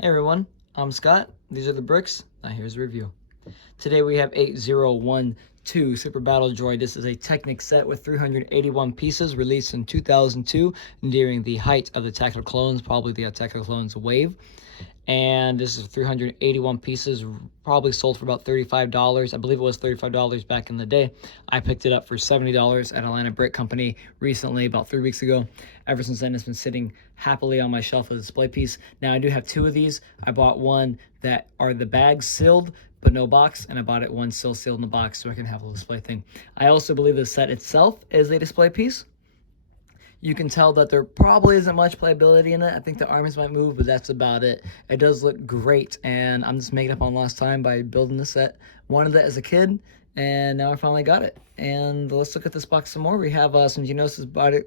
Hey everyone, I'm Scott. These are the bricks. Now here's a review. Today we have 8012 Super Battle Droid. This is a Technic set with 381 pieces, released in 2002 during the height of the Tactical Clones, probably the Tactical Clones wave. And this is 381 pieces, probably sold for about $35. I believe it was $35 back in the day. I picked it up for $70 at Atlanta Brick Company recently, about 3 weeks ago. Ever since then, it's been sitting happily on my shelf as a display piece. Now, I do have two of these. I bought one that are the bags sealed, but no box, and I bought it one still sealed in the box so I can have a display thing. I also believe the set itself is a display piece. You can tell that there probably isn't much playability in it. I think the arms might move, but that's about it. It does look great, and I'm just making up on lost time by building this set. Wanted it as a kid, and now I finally got it. And let's look at this box some more. We have some Geonosis body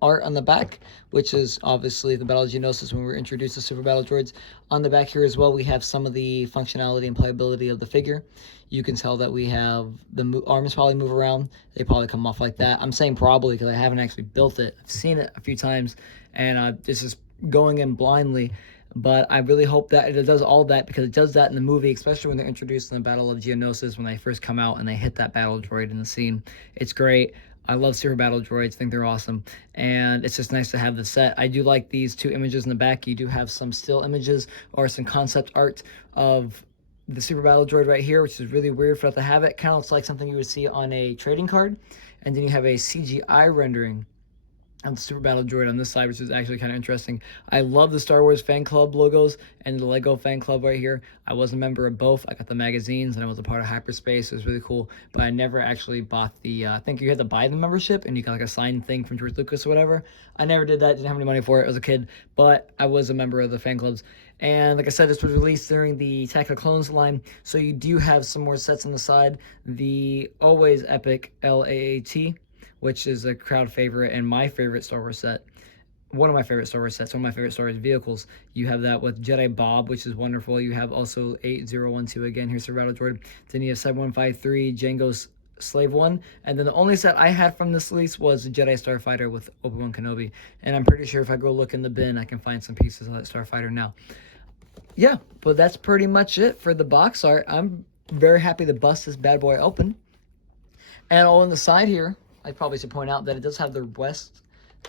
art on the back, which is obviously the Battle of Geonosis when we were introduced to Super Battle Droids. On the back here as well, we have some of the functionality and playability of the figure. You can tell that we have the arms probably move around. They probably come off like that. I'm saying probably because I haven't actually built it. I've seen it a few times, and this is going in blindly. But I really hope that it does all that, because it does that in the movie, especially when they're introduced in the Battle of Geonosis, when they first come out and they hit that battle droid in the scene. It's great. I love Super Battle Droids. I think they're awesome. And it's just nice to have the set. I do like these two images in the back. You do have some still images or some concept art of the Super Battle Droid right here, which is really weird for us to have it. Kind of looks like something you would see on a trading card. And then you have a CGI rendering of the Super Battle Droid on this side, which is actually kind of interesting. I love the Star Wars fan club logos and the Lego fan club right here. I was a member of both. I got the magazines and I was a part of Hyperspace. It was really cool, but I never actually bought the, I think you had to buy the membership and you got like a signed thing from George Lucas or whatever. I never did that, didn't have any money for it as a kid, but I was a member of the fan clubs. And like I said, this was released during the Tactical Clones line, so you do have some more sets on the side. The always epic LAAT, which is a crowd favorite and my favorite Star Wars set. One of my favorite Star Wars sets, one of my favorite Star Wars vehicles. You have that with Jedi Bob, which is wonderful. You have also 8012 again, here's the Battle Droid. Then you have 7153, Jango's Slave One. And then the only set I had from this release was the Jedi Starfighter with Obi-Wan Kenobi. And I'm pretty sure if I go look in the bin, I can find some pieces of that Starfighter now. Yeah, but that's pretty much it for the box art. I'm very happy to bust this bad boy open. And all on the side here, I probably should point out that it does have the rest of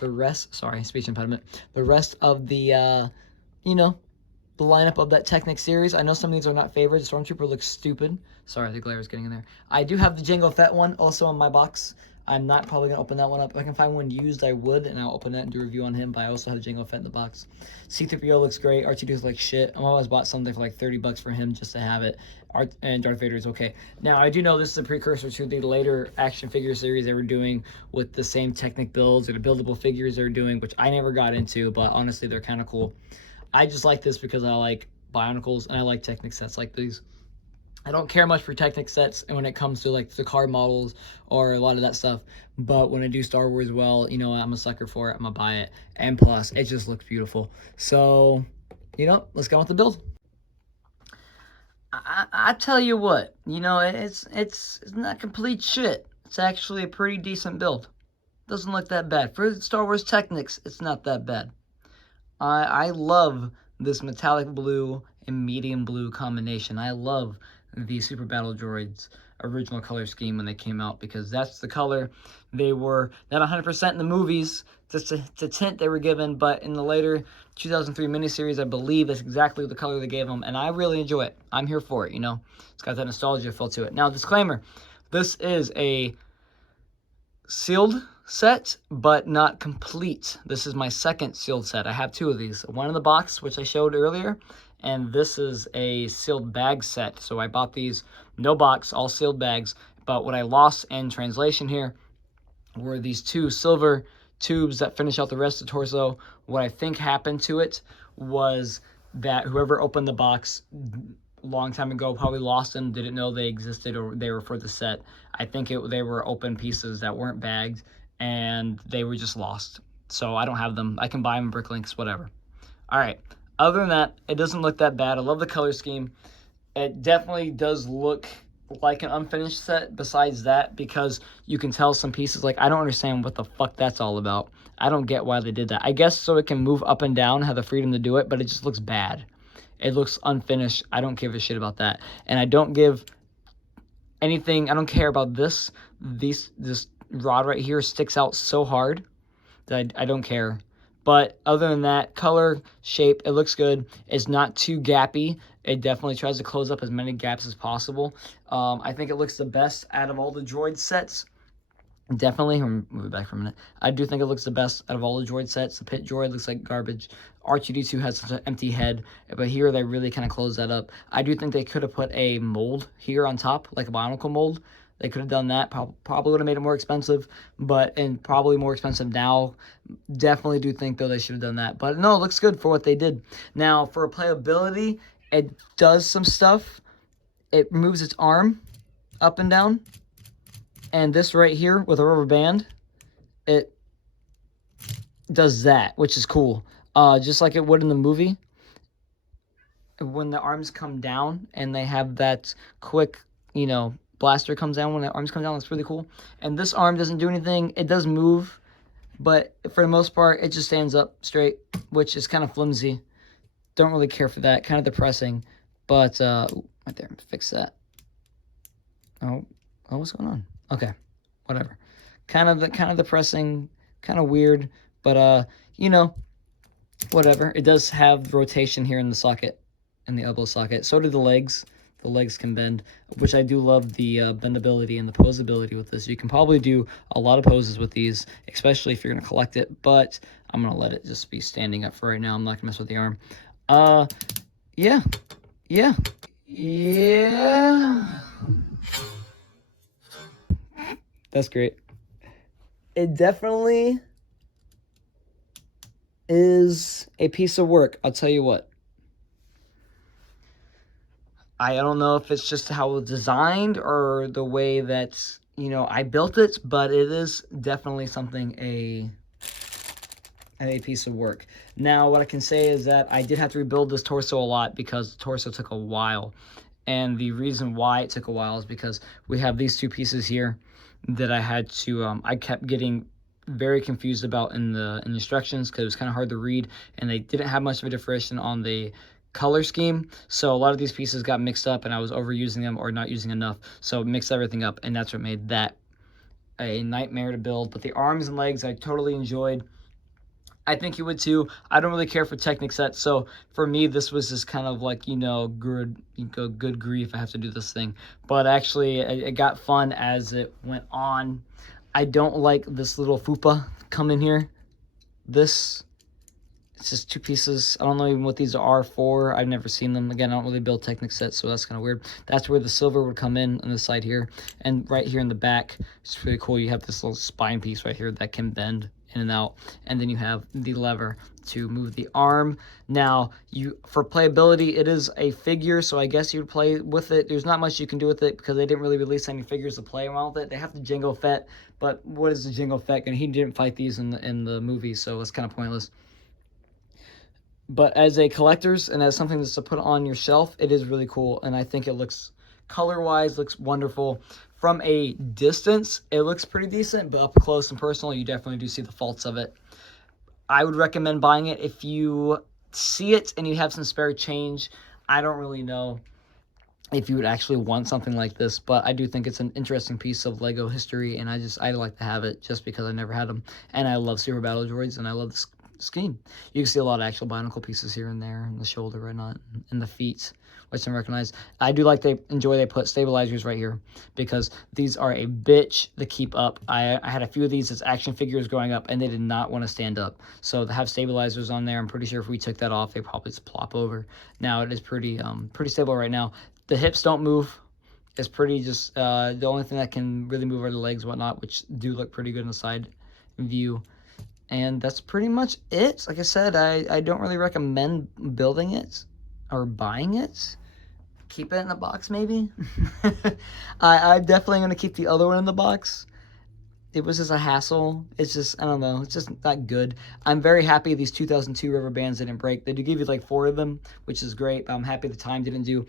the, the lineup of that Technic series. I know some of these are not favorites. Stormtrooper looks stupid. Sorry, the glare is getting in there. I do have the Jango Fett one also in my box. I'm not probably going to open that one up. If I can find one used, I would, and I'll open that and do a review on him, but I also have Jango Fett in the box. C-3PO looks great. R2-D2 like shit. I always bought something for like 30 bucks for him just to have it. And Darth Vader is okay. Now, I do know this is a precursor to the later action figure series they were doing with the same Technic builds or the buildable figures they're doing, which I never got into, but honestly, they're kind of cool. I just like this because I like Bionicles and I like Technic sets like these. I don't care much for Technic sets and when it comes to like the car models or a lot of that stuff, but when I do Star Wars, well, you know, I'm a sucker for it. I'm gonna buy it, and plus, it just looks beautiful. So, let's go with the build. I tell you what, it's not complete shit. It's actually a pretty decent build. Doesn't look that bad for Star Wars Technics. It's not that bad. I love this metallic blue and medium blue combination. I love the Super Battle Droids original color scheme when they came out, because that's the color they were, not 100% in the movies, just a tint they were given, but in the later 2003 miniseries, I believe that's exactly the color they gave them, and I really enjoy it. I'm here for it, It's got that nostalgia feel to it. Now, disclaimer, this is a sealed set, but not complete. This is my second sealed set. I have two of these. One in the box, which I showed earlier, and this is a sealed bag set. So I bought these, no box, all sealed bags. But what I lost in translation here were these two silver tubes that finish out the rest of the torso. What I think happened to it was that whoever opened the box a long time ago probably lost them, didn't know they existed, or they were for the set. I think they were open pieces that weren't bagged, and they were just lost. So I don't have them. I can buy them in Bricklinks, whatever. All right. Other than that, it doesn't look that bad. I love the color scheme. It definitely does look like an unfinished set besides that, because you can tell some pieces, like, I don't understand what the fuck that's all about. I don't get why they did that. I guess so it can move up and down, have the freedom to do it, but it just looks bad. It looks unfinished. I don't give a shit about that. And I don't give anything, I don't care about this. This rod right here sticks out so hard that I don't care. But other than that, color, shape, it looks good. It's not too gappy. It definitely tries to close up as many gaps as possible. I think it looks the best out of all the droid sets. Definitely, move it back for a minute. I do think it looks the best out of all the droid sets. The pit droid looks like garbage. R2-D2 has such an empty head, but here they really kind of close that up. I do think they could have put a mold here on top, like a bionicle mold. They could have done that. Probably would have made it more expensive, and probably more expensive now. Definitely do think, though, they should have done that. But no, it looks good for what they did. Now, for playability, it does some stuff. It moves its arm up and down. And this right here with a rubber band, it does that, which is cool. Just like it would in the movie. When the arms come down and they have that quick, blaster comes down when the arms come down, that's really cool. And this arm doesn't do anything. It does move, but for the most part, it just stands up straight, which is kind of flimsy. Don't really care for that. Kind of depressing. But, right there, fix that. Oh, what's going on? Okay, whatever. Kind of depressing, kind of weird, but whatever. It does have rotation here in the socket, in the elbow socket. So do the legs. The legs can bend, which I do love the bendability and the posability with this. You can probably do a lot of poses with these, especially if you're gonna collect it. But I'm gonna let it just be standing up for right now. I'm not gonna mess with the arm. Yeah. That's great. It definitely is a piece of work, I'll tell you what. I don't know if it's just how it was designed or the way that, I built it, but it is definitely something, a piece of work. Now, what I can say is that I did have to rebuild this torso a lot because the torso took a while. And the reason why it took a while is because we have these two pieces here that I had to, I kept getting very confused about in the instructions because it was kind of hard to read, and they didn't have much of a differentiation on the color scheme. So a lot of these pieces got mixed up, and I was overusing them or not using enough. So it mixed everything up, and that's what made that a nightmare to build. But the arms and legs I totally enjoyed. I think you would too. I don't really care for Technic sets, so for me, this was just kind of like, good grief, I have to do this thing. But actually, it got fun as it went on. I don't like this little fupa come in here. It's just two pieces. I don't know even what these are for. I've never seen them. Again, I don't really build Technic sets, so that's kind of weird. That's where the silver would come in on the side here. And right here in the back, it's really cool. You have this little spine piece right here that can bend in and out, and then you have the lever to move the arm. Now, for playability, it is a figure, so I guess you would play with it. There's not much you can do with it because they didn't really release any figures to play around with it. They have the Jango Fett, but what is the Jango Fett? And he didn't fight these in the movie, so it's kind of pointless. But as a collector's and as something that's to put on your shelf, it is really cool, and I think it looks, color-wise, looks wonderful. From a distance, it looks pretty decent, but up close and personal, you definitely do see the faults of it. I would recommend buying it if you see it and you have some spare change. I don't really know if you would actually want something like this, but I do think it's an interesting piece of Lego history, and I'd like to have it just because I never had them. And I love Super Battle Droids, and I love this scheme. You can see a lot of actual bionicle pieces here and there, and the shoulder, right, not, and the feet, which I recognize. I do like they put stabilizers right here because these are a bitch to keep up. I had a few of these as action figures growing up, and they did not want to stand up. So to have stabilizers on there, I'm pretty sure if we took that off, they probably just plop over. Now it is pretty stable right now. The hips don't move. It's pretty just the only thing that can really move are the legs and whatnot, which do look pretty good in the side view. And that's pretty much it. Like I said, I don't really recommend building it or buying it. Keep it in the box, maybe. I'm definitely going to keep the other one in the box. it was just a hassle. It's just, I don't know, it's just not good. I'm very happy these 2002 rubber bands didn't break. They do give you like 4 of them, which is great. I'm happy the time didn't do,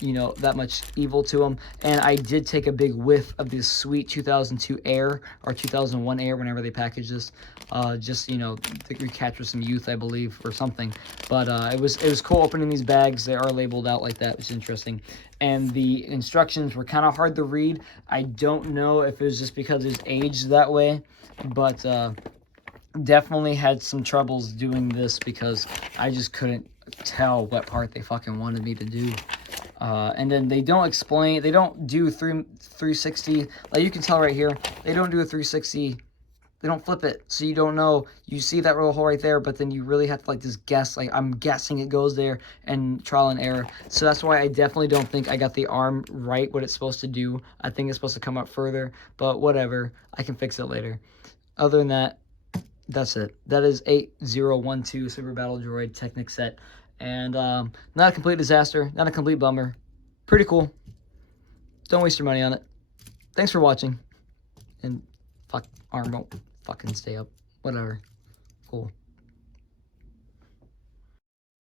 you know, that much evil to them. And I did take a big whiff of this sweet 2002 Air, or 2001 Air, whenever they packaged this. Just, you know, to recapture some youth, I believe, or something. But it was cool opening these bags. They are labeled out like that, which is interesting. And the instructions were kind of hard to read. I don't know if it was just because it's aged that way, but definitely had some troubles doing this because I just couldn't tell what part they fucking wanted me to do. And then they don't explain, they don't do 360, like you can tell right here, they don't do a 360. They don't flip it, so you don't know. You see that little hole right there, but then you really have to like just guess. Like, I'm guessing it goes there, and trial and error. So that's why I definitely don't think I got the arm right, what it's supposed to do. I think it's supposed to come up further, but whatever. I can fix it later. Other than that, that's it. That is 8012 Super Battle Droid Technic set. And not a complete disaster, not a complete bummer. Pretty cool. Don't waste your money on it. Thanks for watching. And fuck, arm won't fucking stay up. Whatever. Cool.